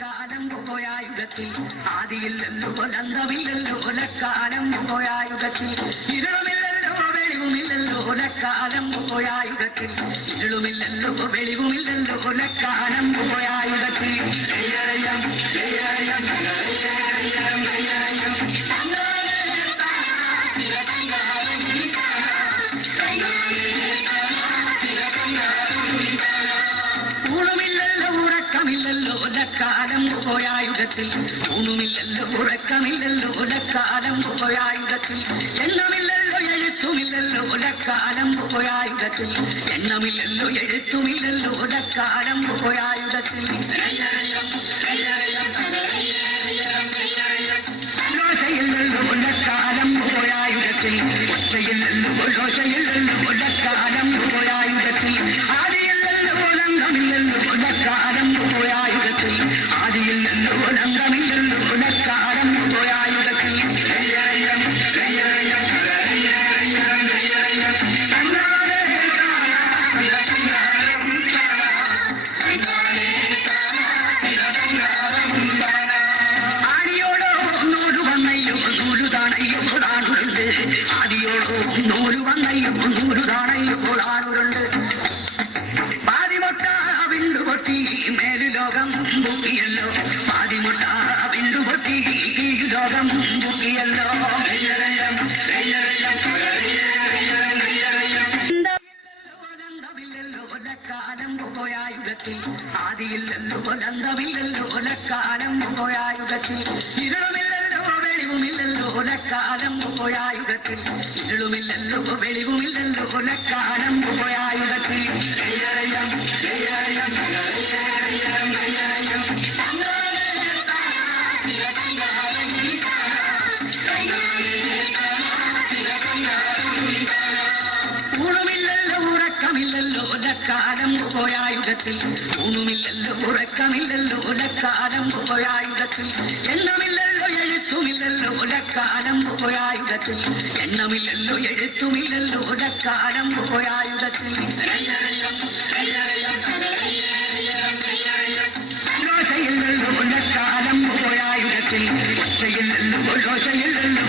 കാലം പോയായുഗത്തിൽ ആദിയില്ലല്ലോ അന്തമില്ലല്ലോ കാലം പോയായുഗത്തിൽ ഇരുളുമില്ലല്ലോ വെളിവുമില്ലല്ലോ കാലം പോയായുഗത്തിൽ ഇരുളുമില്ലല്ലോ വെളിവുമില്ലല്ലോ കാലം പോയായുഗത്തിൽ കാലം പോയായുഗത്തിൽ ഊണുമില്ലല്ലോ ഉറക്കമില്ലല്ലോ കാലം പോയായുഗത്തിൽ എണ്ണമില്ലല്ലോ എഴുത്തുമില്ലല്ലോ കാലം പോയായുഗത്തിൽ എണ്ണമില്ലല്ലോ എഴുത്തുമില്ലല്ലോ കാലം പോയായുഗത്തിൽ ദോശയില്ലല്ലോ കാലം പോയായുഗത്തിൽ ഒച്ചയില്ലല്ലോ ദോശയില്ലല്ലോ കാലം പോയായുഗത്തിൽ ആദിയില്ലല്ലോ ലംഘമില്ലല്ലോ കാലം പോയായുഗത്തിൽ ആദിയില്ലല്ലോ ലംഘമില്ലല്ലോ കാലം പോയായുഗത്തിൽ ആദിയോടോ നൂല് വന്നയ്യോ നൂല് താണയ്യോ ആണുരുണ്ട് ആദിയോടോ നൂല് വന്നയ്യോ നൂല് താണയ്യോ ആണുരുണ്ട് പാതിമുട്ട വിണ്ടുപൊട്ടി മേലുലോകം മുക്കിയല്ലോ പാതിമുട്ട വിണ്ടുപൊട്ടി ലോകം മുക്കിയല്ലോ കാലം പോയായുഗത്തിൽ ആദിയില്ലല്ലോ അന്തമില്ലല്ലോ കാലം പോയായുഗത്തിൽ ഇരുളുമില്ലല്ലോ വെളിവുമില്ലല്ലോ കാലം പോയായുഗത്തിൽ ഇരുളുമില്ലല്ലോ വെളിവുമില്ലല്ലോ കാലം പോയായുഗത്തിൽ ഊണുമില്ലല്ലോ ഉറക്കമില്ലല്ലോ കാലം പോയായുഗത്തിൽ ഊണുമില്ലല്ലോ ഉറക്കമില്ലല്ലോ കാലം പോയായുഗത്തിൽ എണ്ണമില്ലല്ലോ എഴുത്തുമില്ലല്ലോ കാലം പോയായുഗത്തിൽ എണ്ണമില്ലല്ലോ എഴുത്തുമില്ലല്ലോ കാലം പോയായുഗത്തിൽ ദോശയില്ലല്ലോ കാലം പോയായുഗത്തിൽ ഒച്ചയില്ലല്ലോ ദോശയില്ലല്ലോ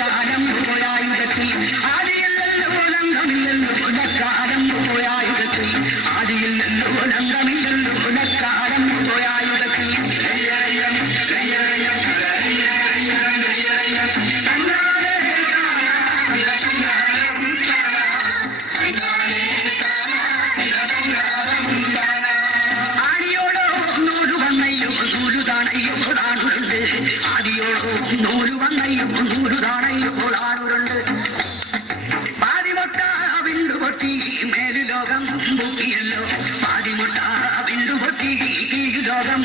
കാലം പോയായുഗത്തിൽ ആദിയില്ലല്ലോ ലംഘമില്ലല്ലോ കാലം പോയായുഗത്തിൽ ആദിയില്ലല്ലോ ലംഘമില്ലല്ലോ കാലം പോയായുഗത്തിൽ ആദിയോടോ നൂല് വന്നയ്യോ നൂല് താണയ്യോ ആണുരുണ്ട് ആദിയോടോ നൂല് വന്നയ്യോ നൂല് താണയ്യോ ആണുരുണ്ട് പാതിമുട്ട വിണ്ടുപൊട്ടി മേലുലോകം മുക്കിയല്ലോ പാതിമുട്ട വിണ്ടുപൊട്ടി ലോകം